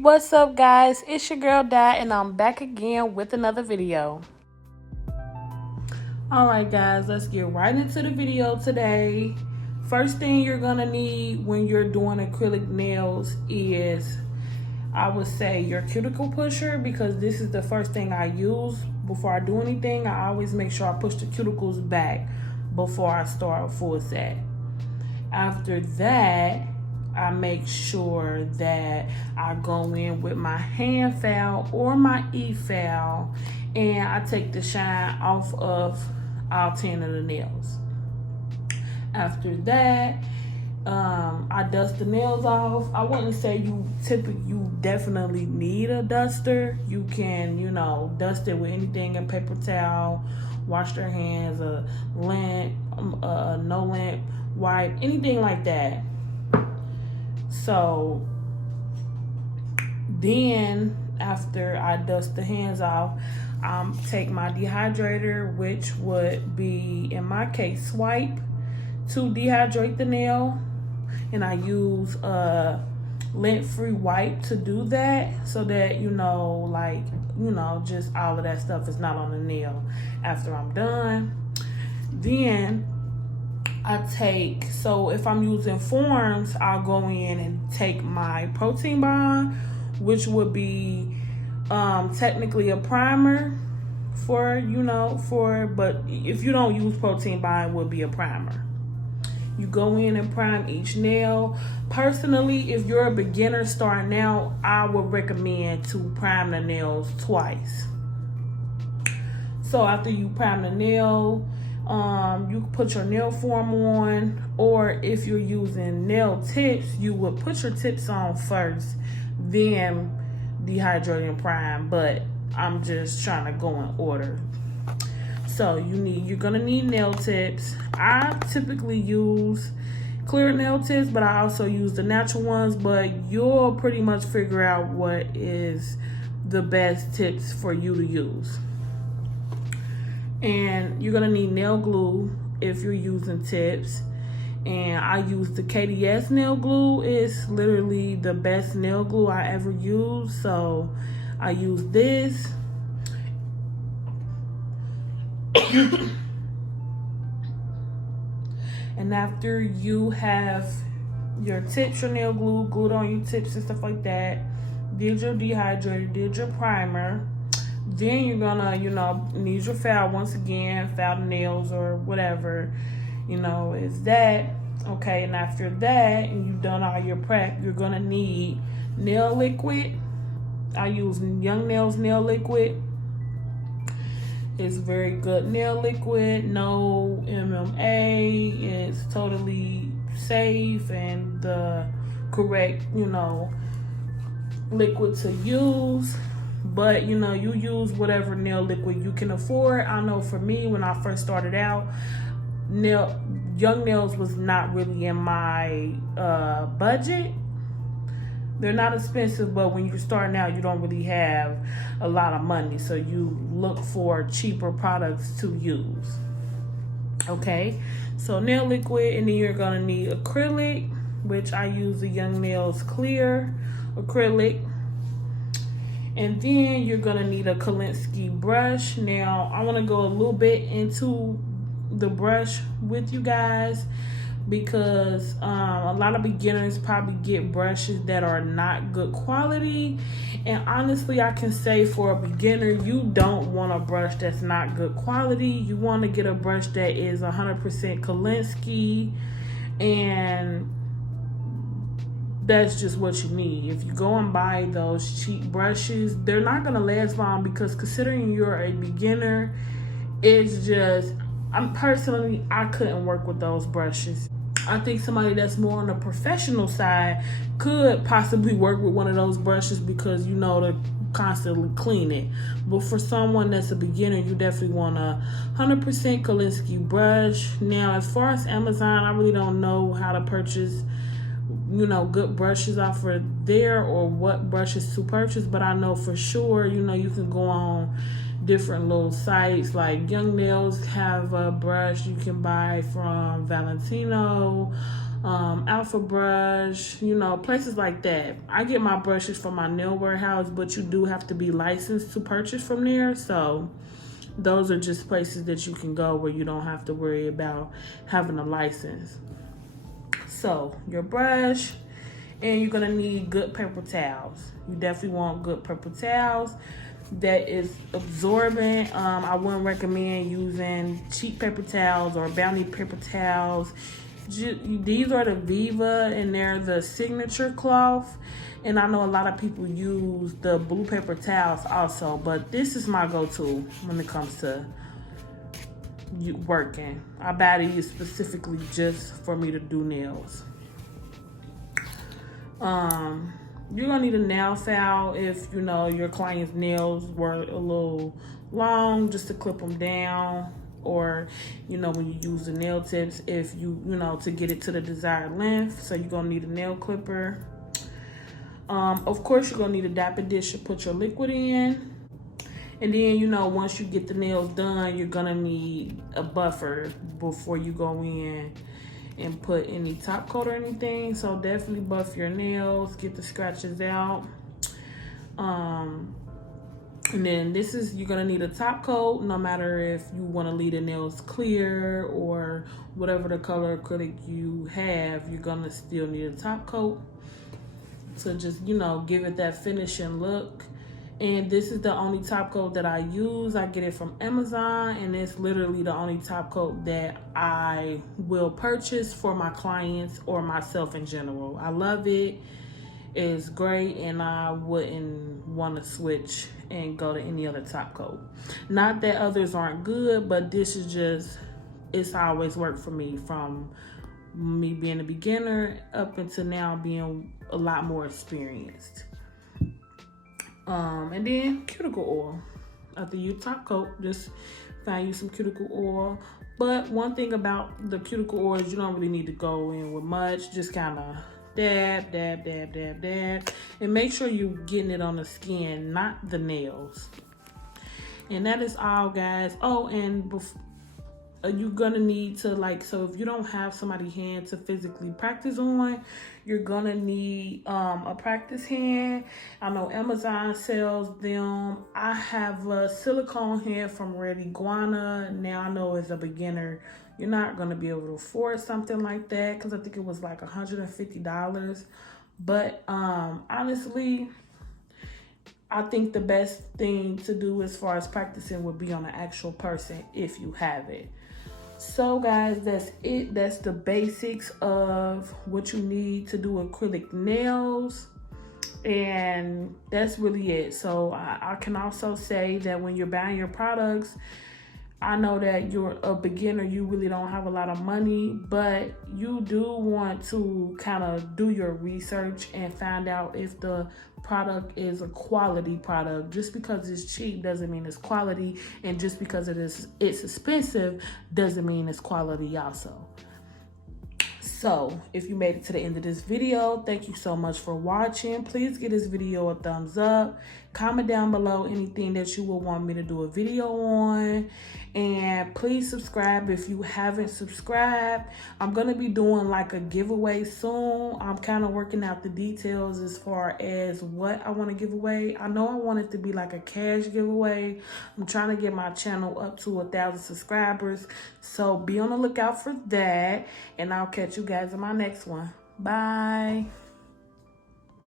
What's up, guys? It's your girl Di, and I'm back again with another video. Alright guys, let's get right into the video today. First thing you're gonna need when you're doing acrylic nails is, I would say, your cuticle pusher, because this is the first thing I use before I do anything. I always make sure I push the cuticles back before I start a full set. After that, I make sure that I go in with my hand file or my e-file, and I take the shine off of all 10 of the nails. After that, I dust the nails off. I wouldn't say you definitely need a duster. You can, dust it with anything, a paper towel, wash their hands, a lint, no lint wipe, anything like that. So then after I dust the hands off, take my dehydrator, which would be, in my case, Swipe, to dehydrate the nail. And I use a lint-free wipe to do that, so that, just all of that stuff is not on the nail after I'm done. Then so if I'm using forms, I'll go in and take my protein bond, which would be technically a primer but if you don't use protein bond, it would be a primer. You go in and prime each nail. Personally, if you're a beginner starting out, I would recommend to prime the nails twice. So after you prime the nail, you put your nail form on, or if you're using nail tips, you would put your tips on first, then dehydrate and prime, but I'm just trying to go in order. So you're gonna need nail tips. I typically use clear nail tips, but I also use the natural ones, but you'll pretty much figure out what is the best tips for you to use. And you're gonna need nail glue if you're using tips. And I use the KDS nail glue. It's literally the best nail glue I ever used. So I use this. And after you have your tips, your nail glue, glued on your tips and stuff like that, did your dehydrator, did your primer, then you're gonna, need your file once again, file the nails or whatever, is that. Okay, and after that, and you've done all your prep, you're gonna need nail liquid. I use Young Nails nail liquid. It's very good nail liquid, no MMA. It's totally safe and the correct, liquid to use. But you use whatever nail liquid you can afford. I know for me, when I first started out, Young Nails was not really in my budget. They're not expensive, but when you're starting out, you don't really have a lot of money, so you look for cheaper products to use. Okay, so nail liquid, and then you're gonna need acrylic, which I use the Young Nails clear acrylic. And then you're gonna need a Kolinsky brush. Now, I wanna go a little bit into the brush with you guys, because a lot of beginners probably get brushes that are not good quality. And honestly, I can say for a beginner, you don't want a brush that's not good quality. You want to get a brush that is 100% Kolinsky, and that's just what you need. If you go and buy those cheap brushes, they're not going to last long, because considering you're a beginner, it's just, I couldn't work with those brushes. I think somebody that's more on the professional side could possibly work with one of those brushes, because to constantly clean it. But for someone that's a beginner, you definitely want a 100% Kolinsky brush. Now, as far as Amazon, I really don't know how to purchase good brushes off of there, or what brushes to purchase, but I know for sure, you can go on different little sites. Like Young Nails have a brush you can buy from Valentino. Alpha Brush, you know, places like that. I get my brushes from my nail warehouse, but you do have to be licensed to purchase from there. So those are just places that you can go where you don't have to worry about having a license. So your brush, and you're gonna need good paper towels. You definitely want good paper towels that is absorbent. I wouldn't recommend using cheap paper towels or Bounty paper towels. These are the Viva, and they're the signature cloth. And I know a lot of people use the blue paper towels also, but this is my go-to when it comes to working. I buy these specifically just for me to do nails. You're gonna need a nail file if you know your client's nails were a little long, just to clip them down, or you know when you use the nail tips, if you know to get it to the desired length. So you're gonna need a nail clipper. Of course, you're gonna need a dapper dish to put your liquid in. And then, you know, once you get the nails done, you're gonna need a buffer before you go in and put any top coat or anything. So definitely buff your nails, get the scratches out. And then you're gonna need a top coat, no matter if you wanna leave the nails clear or whatever the color acrylic you have, you're gonna still need a top coat to just, you know, give it that finishing look. And this is the only top coat that I use. I get it from Amazon, and it's literally the only top coat that I will purchase for my clients or myself in general. I love it. It's great, and I wouldn't want to switch and go to any other top coat. Not that others aren't good, but this is just, it's always worked for me, from me being a beginner up until now being a lot more experienced. And then cuticle oil. After you top coat, just find you some cuticle oil. But one thing about the cuticle oil is you don't really need to go in with much. Just kind of dab, dab, dab, dab, dab. And make sure you're getting it on the skin, not the nails. And that is all, guys. Oh, and you're gonna need to, like, so if you don't have somebody's hand to physically practice on, you're gonna need a practice hand. I know Amazon sells them. I have a silicone hand from Red Iguana. Now I know as a beginner you're not gonna be able to afford something like that, because I think it was like $150. But honestly, I think the best thing to do as far as practicing would be on an actual person if you have it. So guys, that's it. That's the basics of what you need to do acrylic nails. And that's really it. So I can also say that when you're buying your products, I know that you're a beginner, you really don't have a lot of money, but you do want to kind of do your research and find out if the product is a quality product. Just because it's cheap doesn't mean it's quality, and just because it's expensive doesn't mean it's quality also. So if you made it to the end of this video, thank you so much for watching. Please give this video a thumbs up. Comment down below anything that you will want me to do a video on. And please subscribe if you haven't subscribed. I'm going to be doing like a giveaway soon. I'm kind of working out the details as far as what I want to give away. I know I want it to be like a cash giveaway. I'm trying to get my channel up to 1,000 subscribers. So be on the lookout for that. And I'll catch you guys in my next one. Bye.